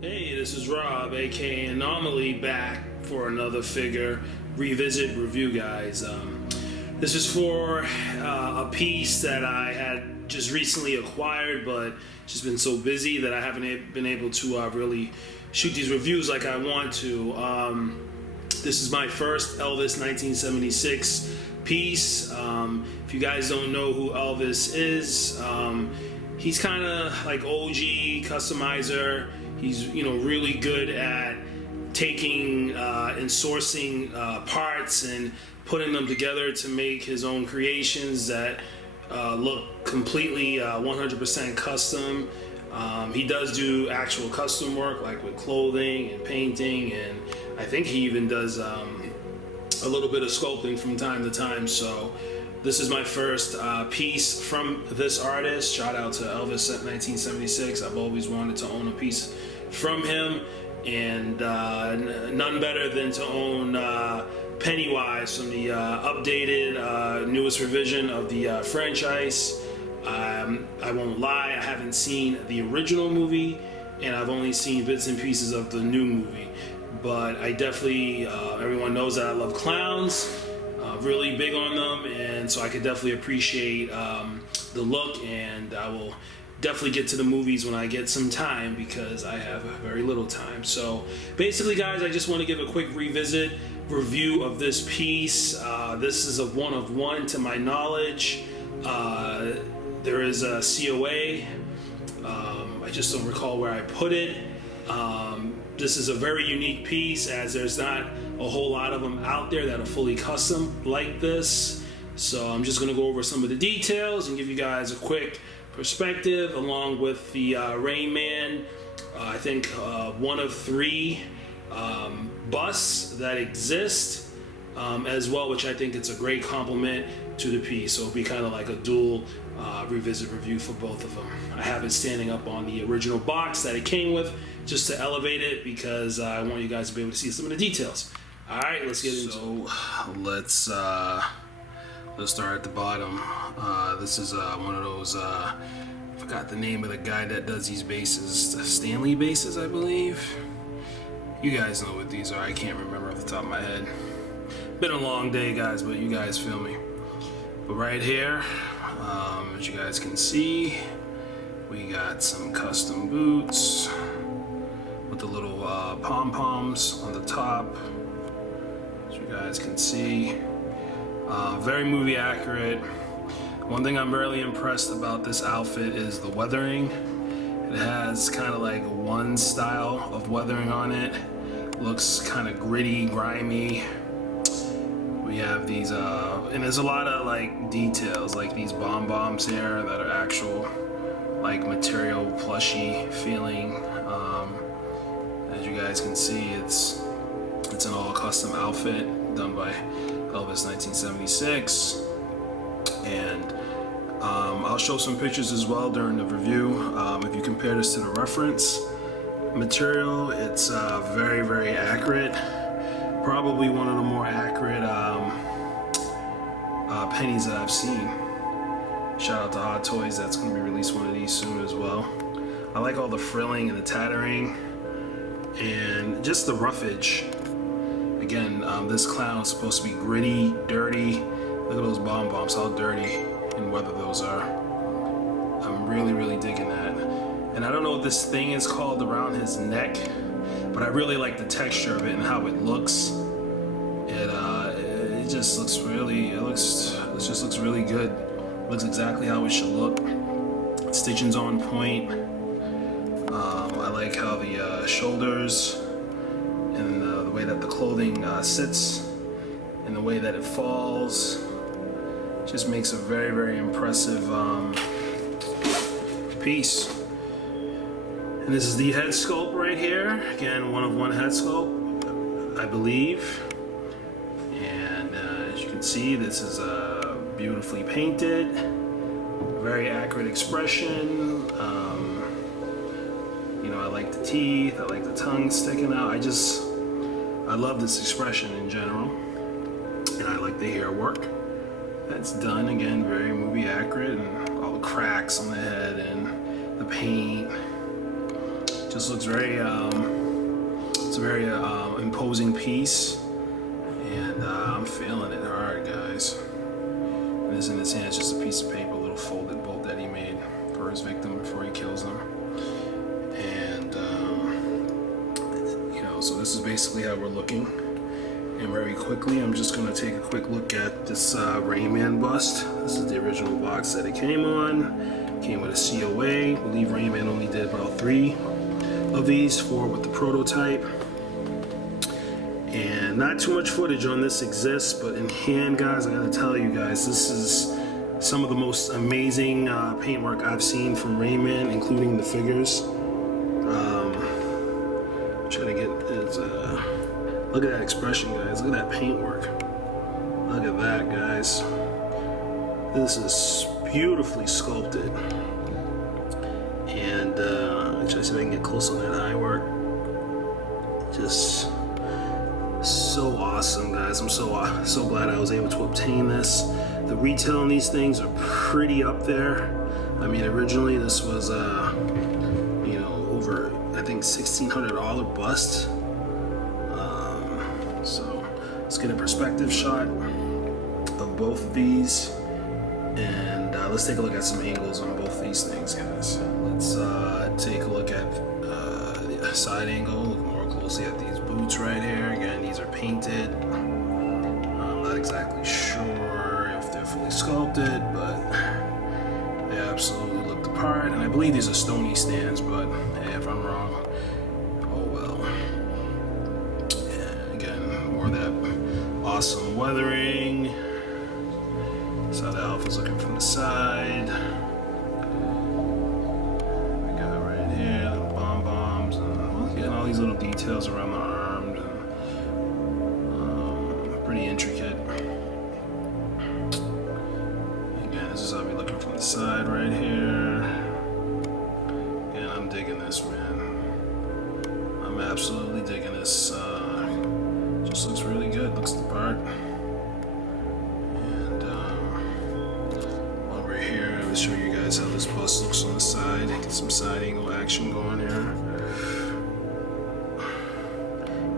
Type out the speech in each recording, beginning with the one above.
Hey, this is Rob, aka Anomaly, back for another figure revisit review, guys. This is for a piece that I had just recently acquired, but just been so busy that I haven't been able to really shoot these reviews like I want to. This is my first Elvis 1976 piece. If you guys don't know who Elvis is, he's kind of like OG customizer. He's really good at taking and sourcing parts and putting them together to make his own creations that look completely 100% custom. He does do actual custom work, like with clothing and painting, and I think he even does a little bit of sculpting from time to time. So this is my first piece from this artist. Shout out to Elvis at 1976. I've always wanted to own a piece from him, and none better than to own Pennywise from the updated newest revision of the franchise. I won't lie, I haven't seen the original movie, and I've only seen bits and pieces of the new movie, but I definitely, everyone knows that I love clowns, really big on them, and so I could definitely appreciate the look, and I will definitely get to the movies when I get some time, because I have very little time. So basically, guys, I just want to give a quick revisit review of this piece. This is a one of one to my knowledge. There is a COA. I just don't recall where I put it. This is a very unique piece, as there's not a whole lot of them out there that are fully custom like this. So I'm just going to go over some of the details and give you guys a quick perspective, along with the Rainman, I think one of three busts that exist as well, which I think it's a great compliment to the piece. So it'll be kind of like a dual revisit review for both of them. I have it standing up on the original box that it came with, just to elevate it, because I want you guys to be able to see some of the details. All right, let's get into it. Let's start at the bottom. This is one of those, I forgot the name of the guy that does these bases, Stanley bases, I believe. You guys know what these are. I can't remember off the top of my head. Been a long day, guys, but you guys feel me. But right here, as you guys can see, we got some custom boots with the little pom-poms on the top, as you guys can see. Very movie accurate. One thing I'm really impressed about this outfit is the weathering. It has kind of like one style of weathering on it. Looks kind of gritty, grimy. We have these, and there's a lot of like details, like these bombs here that are actual like material, plushy feeling. As you guys can see, it's an all custom outfit done by Elvis 1976, and I'll show some pictures as well during the review. If you compare this to the reference material, it's very, very accurate. Probably one of the more accurate pennies that I've seen. Shout out to Hot Toys, that's going to be released one of these soon as well. I like all the frilling and the tattering and just the roughage. Again, this clown is supposed to be gritty, dirty. Look at those bombs, how dirty and weathered those are. I'm really, really digging that. And I don't know what this thing is called around his neck, but I really like the texture of it and how it looks. It just looks really, it just looks really good. It looks exactly how it should look. Stitching's on point. I like how the shoulders and the way that the clothing sits and the way that it falls just makes a very, very impressive piece. And this is the head sculpt right here. Again, one of one head sculpt, I believe. And as you can see, this is beautifully painted, very accurate expression. I like the teeth, I like the tongue sticking out. I love this expression in general. And I like the hair work. That's done, again, very movie accurate, and all the cracks on the head and the paint. Just looks very, it's a very imposing piece, and I'm feeling it hard, guys. And this in his hand is just a piece of paper, a little folded bolt that he made for his victim before he kills them. And you know, so this is basically how we're looking. And very quickly, I'm just gonna take a quick look at this Rainman bust. This is the original box that it came on. Came with a COA. I believe Rainman only did about 3 of these, 4 with the prototype. And not too much footage on this exists, but in hand, guys, I gotta tell you guys, this is some of the most amazing paintwork I've seen from Rainman, including the figures. Trying to get his, look at that expression, guys. Look at that paintwork. Look at that, guys. This is beautifully sculpted. And try to see if I can get close on that eye work. Just so awesome, guys. I'm so glad I was able to obtain this. The retail on these things are pretty up there. I mean, originally this was you know, over, I think, $1,600 bust. So let's get a perspective shot of both of these, and let's take a look at some angles on both these things, guys. Let's take a look at the side angle, look more closely at these boots right here. Again, these are painted. I'm not exactly sure if they're fully sculpted, but they absolutely look the part. And I believe these are stony stands, but hey, if I'm wrong, oh well. And again, more of that awesome weathering. That's how the Alpha's looking from the side. We got right here the bombs, and again, all these little details around the arms, and pretty intricate. Again, this is how we're looking from the side right here. And I'm digging this, man. I'm absolutely digging this. Just looks really good. Looks the part. And over here, I will show you guys how this bust looks on the side. Get some side angle action going here.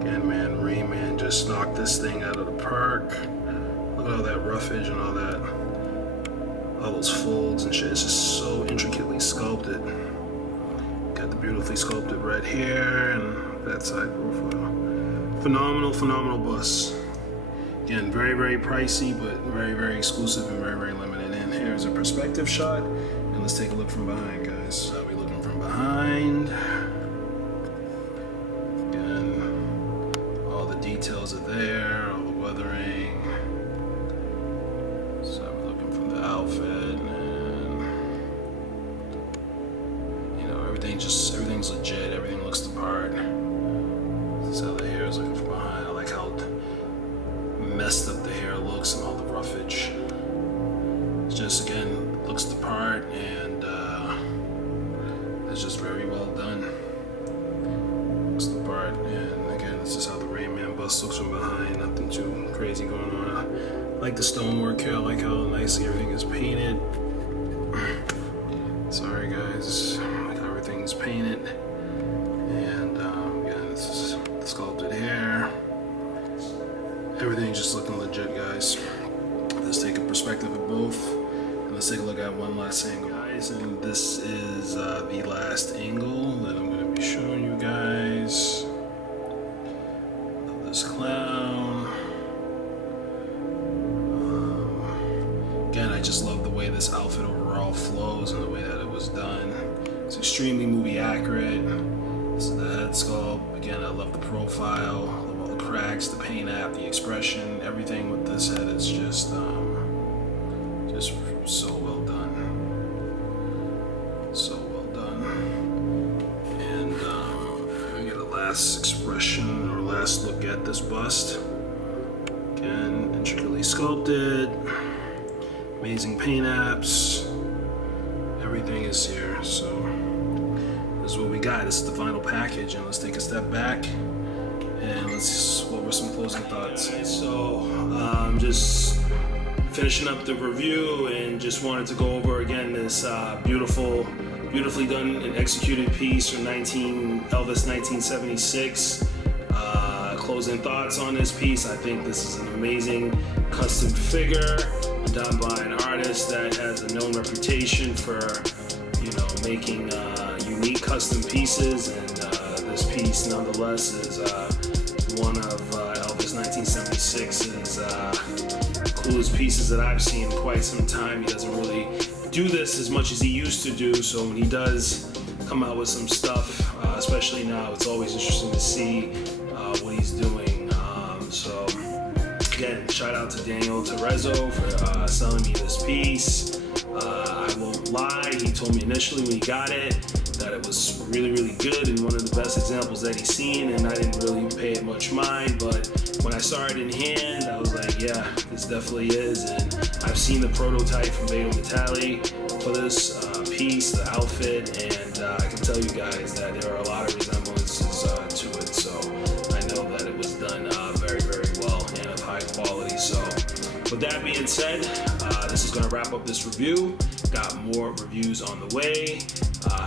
Again, man, Rainman just knocked this thing out of the park. Look at all that roughage and all that. All those folds and shit. It's just so intricately sculpted. Got the beautifully sculpted red here and that side profile. Phenomenal, phenomenal bust. Again, very, very pricey, but very, very exclusive and very, very limited. And here's a perspective shot. And let's take a look from behind, guys. I'll be looking from behind. Again, all the details are there, all the weathering. So I'm looking from the outfit, and you know, everything's legit, everything looks the part. This is how the hair is looking from behind. I like how messed up the hair looks and all the roughage. It's just, again, looks the part, and it's just very well done. Looks the part, and again, this is how the Rainman bust looks from behind. Nothing too crazy going on. I like the stonework here. I like how nicely everything is painted. Sorry, guys. I like how everything's painted. And again, this is the sculpted hair. Everything's just looking legit, guys. Let's take a perspective of both, and let's take a look at one last angle, guys. And this is the last angle that I'm going to be showing you guys of this clown. Again, I just love the way this outfit overall flows and the way that it was done. It's extremely movie accurate. This is the head sculpt. Again, I love the profile. I love all the cracks, the paint app, the expression, everything with this head is just so well done. So well done. And we get a last expression or last look at this bust. Again, intricately sculpted. Amazing paint apps. Everything is here. So this is what we got. This is the final package, and let's take a step back and let's go over some closing thoughts. So just finishing up the review, and just wanted to go over again this beautiful beautifully done and executed piece from Elvis 1976. Closing thoughts on this piece. I think this is an amazing custom figure done by an artist that has a known reputation for, you know, making unique custom pieces, and this piece nonetheless is one of Elvis 1976's coolest pieces that I've seen in quite some time. He doesn't really do this as much as he used to do, so when he does come out with some stuff, especially now, it's always interesting to see what he's doing. So again, shout out to Daniel TERRELL for selling me this piece. I won't lie, he told me initially when he got it that it was really, really good and one of the best examples that he's seen, and I didn't really pay it much mind, but when I saw it in hand, I was like, yeah, this definitely is. And I've seen the prototype from Vado Metalli for this piece, the outfit, and I can tell you guys that there are a lot of resemblances to it, so I know that it was done very, very well and of high quality. So with that being said, this is going to wrap up this review. Got more reviews on the way.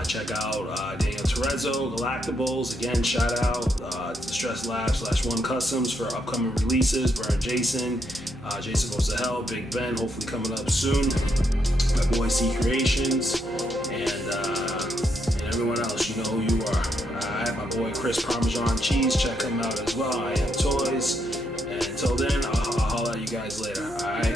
Check out Daniel TERRELL, Galactables. Again, shout out Distress Labs /One Customs for upcoming releases. Brian Jason, Jason Goes to Hell, Big Ben, hopefully coming up soon. My boy C Creations, and everyone else, you know who you are. I have my boy Chris Parmesan Cheese. Check him out as well. I Am Toys. And until then, I'll holler at you guys later. All right.